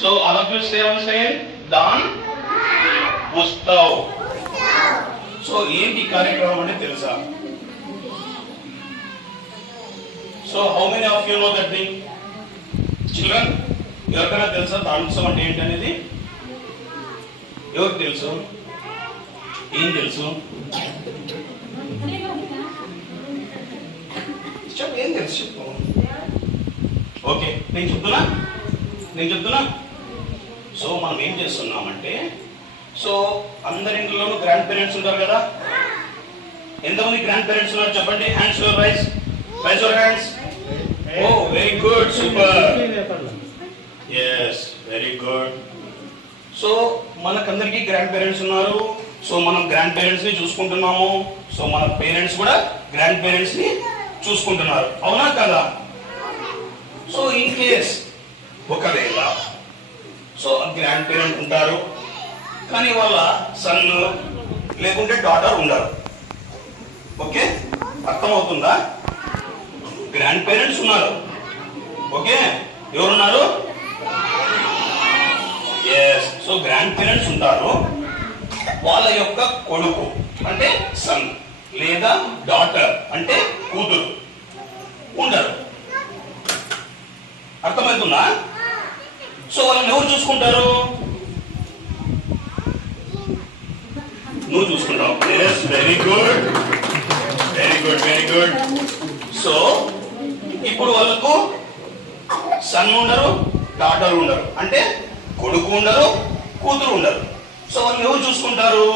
So all of you say on saying than Utsav. So ఏంటి కార్యక్రమం అంటే తెలుసా? So how many of you know that thing? Children, ఎవరికైనా తెలుసా దాన్ ఉత్సవం అంటే ఏంటి అనేది? ఎవరికి తెలుసు? ఏం తెలుసు? చెప్పు, ఏం తెలుసు చెప్పు. ఓకే, నేను చెప్తున్నా. సో మనం ఏం చేస్తున్నామంటే, సో అందరి ఇంట్లోనూ గ్రాండ్ పేరెంట్స్ ఉంటారు కదా. ఎంతమంది గ్రాండ్ పేరెంట్స్ ఉన్నారు చెప్పండి. Hands raise your hands. Oh very good, super, yes very good. So మనకందరికి గ్రాండ్ పేరెంట్స్ ఉన్నారు. సో మనం గ్రాండ్ పేరెంట్స్ ని చూసుకుంటున్నాము. సో మన పేరెంట్స్ కూడా గ్రాండ్ పేరెంట్స్ ని చూసుకుంటున్నారు, అవునా కదా? సో ఇన్ కేస్ ఒకవేళ సో గ్రాండ్ పేరెంట్ ఉంటారు కానీ వాళ్ళ సన్ లేకుంటే డాటర్ ఉండరు. ఓకే, అర్థమవుతుందా? గ్రాండ్ పేరెంట్స్ ఉన్నారు. ఓకే, ఎవరున్నారు? ఎస్. సో గ్రాండ్ పేరెంట్స్ ఉంటారు. వాళ్ళ యొక్క కొడుకు అంటే సన్ లేదా డాటర్ అంటే కూతురు ఉండరు. అర్థమవుతుందా? సో వాళ్ళని ఎవరు చూసుకుంటారు? నువ్వు చూసుకుంటావు. Yes, very good, very good, very good. So ఇప్పుడు వాళ్ళకు సన్ ఉండరు, డాటర్ ఉండరు, అంటే కొడుకు ఉండరు, కూతురు ఉండరు. సో వాళ్ళని ఎవరు చూసుకుంటారు?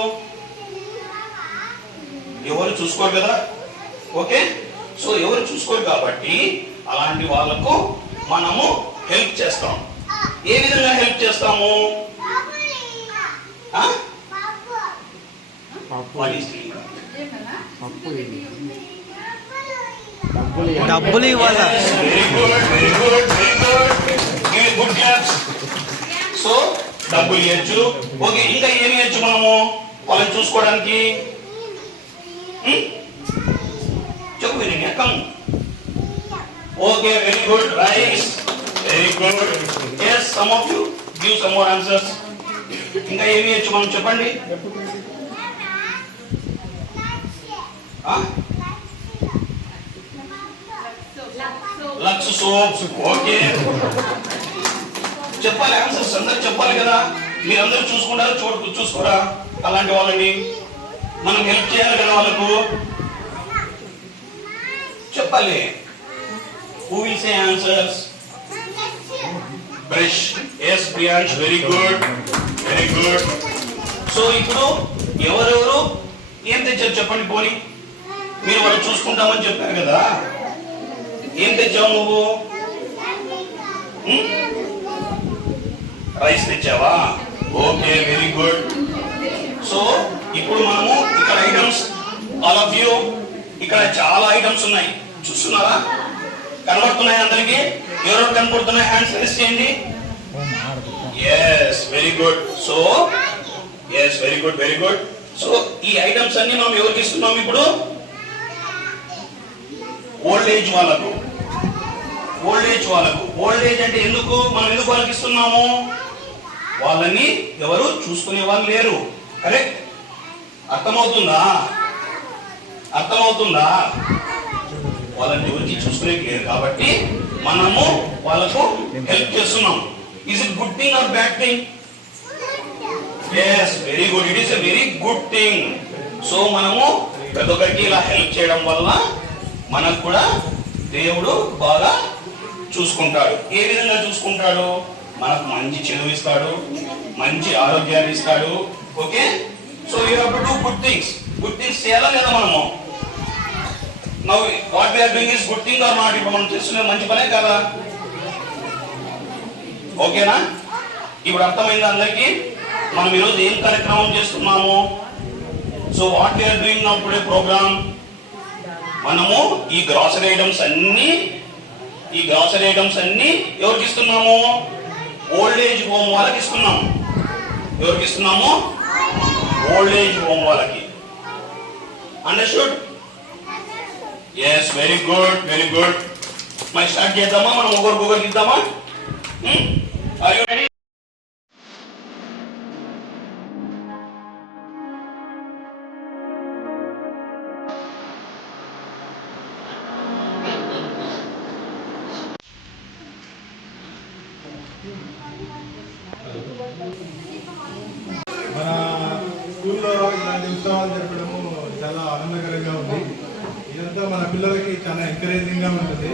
ఎవరు చూసుకోరు కదా. ఓకే, సో ఎవరు చూసుకోరు కాబట్టి అలాంటి వాళ్ళకు మనము హెల్ప్ చేస్తాం. ఏ విధంగా హెల్ప్ చేస్తాము? డబ్బులు ఇవ్వాలా? సో డబ్బులు ఇవ్వచ్చు. ఓకే, ఇంకా ఏమి ఇవ్వచ్చు మనము వాళ్ళని చూసుకోవడానికి? చెప్పు విని అక్కం. Okay, very good, rice, very good. Yes, some of you give some more answers. ఇంకా ఏమి ఇవ్వచ్చు మనం చెప్పండి. Lux soaps. ఓకే, చెప్పాలి ఆన్సర్స్, అందరు చెప్పాలి కదా. మీరందరూ చూసుకుంటారు, చూసుకోరా అలాంటి వాళ్ళని మనం హెల్ప్ చేయాలి కదా. వాళ్ళకు చెప్పాలి. Who will say answers? Brush. Yes, Priyansh, very good, very good. So ఇప్పుడు ఎవరెవరు ఏం తెచ్చారు చెప్పండి. పోనీ మీరు వాళ్ళు చూసుకుంటామని చెప్పారు కదా, ఏం తెచ్చావు నువ్వు? రైస్ తెచ్చావా? Okay, very good. సో ఇప్పుడు మనము ఇక్కడ ఐటమ్స్, ఆల్ ఆఫ్ యూ ఇక్కడ చాలా ఐటమ్స్ ఉన్నాయి, చూస్తున్నారా? కనబడుతున్నాయి అందరికి? ఎవరెవరు కనబడుతున్నాయి హ్యాండ్స్ రైజ్ చేయండి. Yes, very good. So yes, very good, very good. So ఈ ఐటమ్స్ అన్ని మనం ఎవరికి ఇస్తున్నాం ఇప్పుడు? ఓల్డ్ ఏజ్ వాళ్ళకు. ఓల్డ్ ఏజ్ వాళ్ళకు. ఓల్డ్ ఏజ్ అంటే ఎందుకు మనం ఎందుకు వాళ్ళకి ఇస్తున్నాము? వాళ్ళని ఎవరు చూసుకునే వాళ్ళు లేరు. కరెక్ట్? అర్థమవుతుందా? వాళ్ళని ఎవరికి చూసుకునే లేరు కాబట్టి మనము వాళ్ళకు హెల్ప్ చేస్తున్నాం. Is it good thing or bad thing? Yes, very good, it is a very good thing. So మనము ప్రతి ఒక్కరికి ఇలా హెల్ప్ చేయడం వల్ల మనకు కూడా దేవుడు బాగా చూసుకుంటాడు. ఏ విధంగా చూసుకుంటాడు? మనకు మంచి చదువు ఇస్తాడు, మంచి ఆరోగ్యాన్ని ఇస్తాడు. Okay, so you have to do good things. Good things చేయాలా లేదా మనము? Now what we are doing is good thing or not? ఇప్పుడు మనం చేస్తున్నది మంచి పనే కదా? ఓకేనా? ఇప్పుడు అర్థమైందా అందరికి? మనం ఈరోజు ఏం కార్యక్రమం చేస్తున్నాము? So what we are doing now today program, మనము ఈ గ్రాసరీ ఐటమ్స్ అన్ని ఎవరికి ఇస్తున్నాము? ఓల్డ్ ఏజ్ హోమ్ వాళ్ళకి ఇస్తున్నాము. ఎవరికి ఇస్తున్నాము? ఓల్డ్ ఏజ్ హోమ్ వాళ్ళకి. Understood? Yes, very good, very good. మరి స్టార్ట్ చేద్దామా? మనం ఒకరికొకరికి ఇద్దామా? Are you ready? మన స్కూల్లో ఇలాంటి ఉత్సవాలు జరపడము చాలా ఆనందకరంగా ఉంది. ఇదంతా మన పిల్లలకి చాలా ఎంకరేజింగ్గా ఉంటుంది.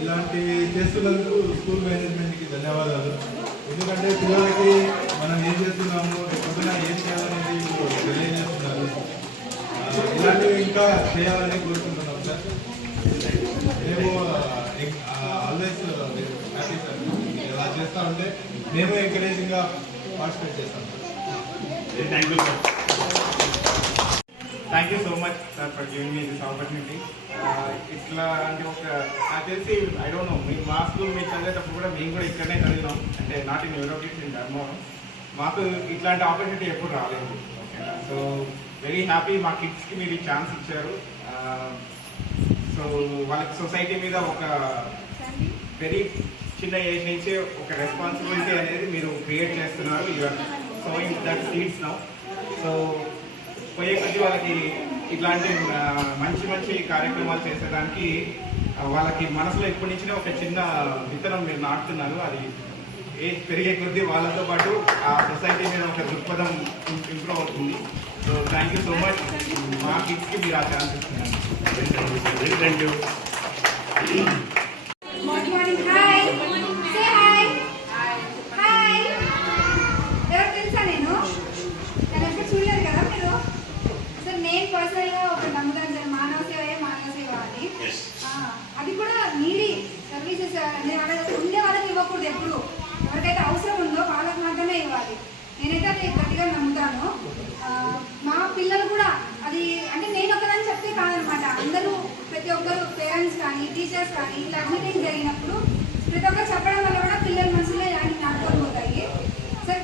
ఇలాంటివి చేస్తున్నందుకు స్కూల్ మేనేజ్మెంట్కి ధన్యవాదాలు. ఎందుకంటే పిల్లలకి మనం ఏం చేస్తున్నాము, పొద్దున ఏం చేయాలనేది తెలియజేస్తున్నారు. ఇలాంటివి ఇంకా చేయాలని కోరుకుంటున్నాం సార్. మేము ఆల్వేస్ హ్యాపీ సార్. ఇలా చేస్తూ ఉంటే మేము ఎంకరేజింగ్గా పార్టిసిపేట్ చేస్తాం sir. Thank you sir. Thank you so much sir for giving me this opportunity. ఇట్లా అంటే నాకు తెలిసి ఐ డోంట్ నో, మా స్కూల్ మీరు చదివేటప్పుడు కూడా మేము కూడా ఇక్కడనే చదివినాం, అంటే not in Europeans in Dharmavaram. మాకు ఇట్లాంటి ఆపర్చునిటీ ఎప్పుడు రాలేదు. ఓకేనా, సో వెరీ హ్యాపీ మా కిడ్స్కి మీరు ఈ ఛాన్స్ ఇచ్చారు. సో వాళ్ళకి సొసైటీ మీద ఒక వెరీ చిన్న ఏజ్ నుంచే ఒక రెస్పాన్సిబిలిటీ అనేది మీరు క్రియేట్ చేస్తున్నారు. You're sowing that seeds now. So పోయే కొద్ది వాళ్ళకి ఇట్లాంటి మంచి మంచి కార్యక్రమాలు చేసేదానికి వాళ్ళకి మనసులో ఇప్పటి నుంచినే ఒక చిన్న విత్తనం మీరు నాటుతున్నారు. అది ఏజ్ పెరిగే కొద్దీ వాళ్ళతో పాటు ఆ సొసైటీ మీద ఒక దృక్పథం ఇంప్రూవ్ అవుతుంది. So thank you so much. మా కిడ్స్కి మీరు ఆ ఛాన్స్ ఇస్తున్నారు. Thank you. Morning hi say hi hi. ఎవరు తెలుసా నేను ఎప్పుడు చూడలేదు కదా మీరు. అసలు నేను పర్సనల్గా ఒక నమ్ముతాను సార్, మానవ సేవ అని. అది కూడా నీడి సర్వీసెస్ వాళ్ళకి ఉండే వాళ్ళకి ఇవ్వకూడదు. ఎప్పుడు ఎవరికైతే అవసరం ఉందో వాళ్ళకి మాత్రమే ఇవ్వాలి. నేనైతే అది గట్టిగా నమ్ముతాను. మా పిల్లలు కూడా అది అంటే నేను ఒకదాన్ని చెప్తే కాదనమాట. అందరూ ప్రతి ఒక్కరు పేరెంట్స్ కానీ టీచర్స్ కానీ ఇట్లా మీటింగ్ జరిగినప్పుడు ప్రతి ఒక్కరు చెప్పడం వల్ల కూడా పిల్లల మనసులో ఇలాంటి నాటుకొని పోతాయి. Sir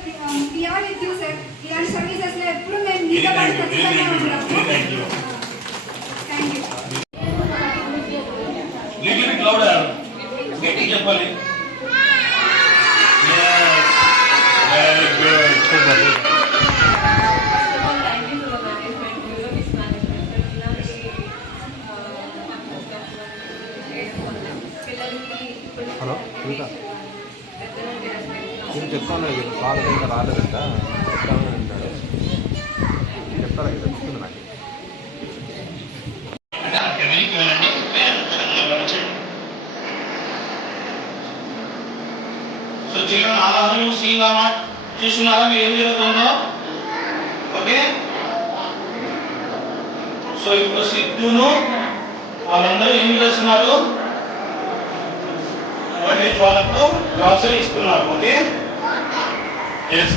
we're with you sir. ఇలాంటి సర్వీసెస్లో ఎప్పుడు మేము మీతో పాటు ఖచ్చితంగా ఉంటాము. Thank you. Little bit louder, గట్టిగా చెప్పాలి. Very good. హలో ఇంకా నేను చెప్తాను, సార్ ఇంకా రాలేదంట, చెప్తాను అంటాడు. చెప్తారా ఇంకా చెప్తుంది నాకు. So children all seeing or not చూస్తున్నారా మీరు ఏం జరుగుతుందో? ఓకే, సో ఇప్పుడు సిద్ధును వాళ్ళందరూ ఏం చేస్తున్నారు? వాళ్ళకు గ్రాసరీ ఇస్తున్నారు. ఓకే,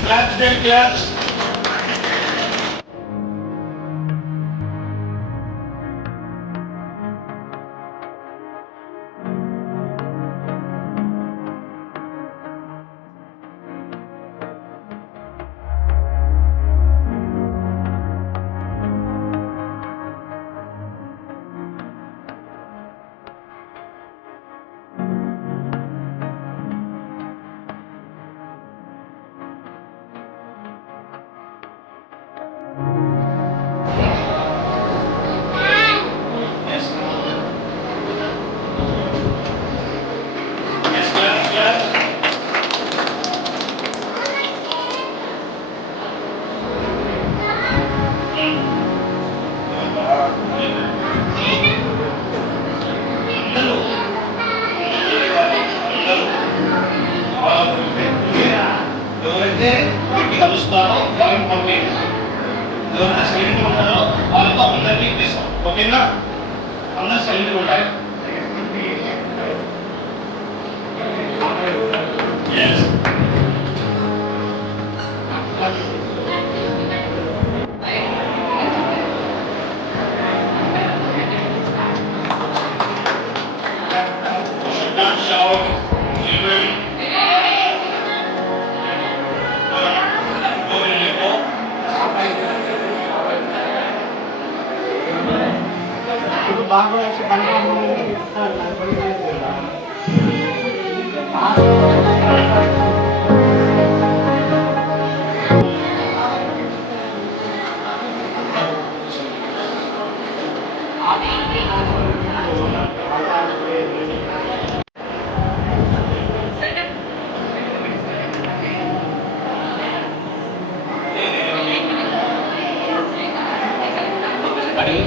క్లాస్ ఎవరైతే కలుస్తారో వాళ్ళని పంపించండి. ఎవరైతే సైలెంట్గా ఉంటారో వాళ్ళతో అందరినీ తీసుకో. ఓకేనా, అందరూ సైలెంట్గా ఉంటాయి.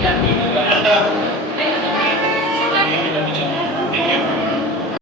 అంటారు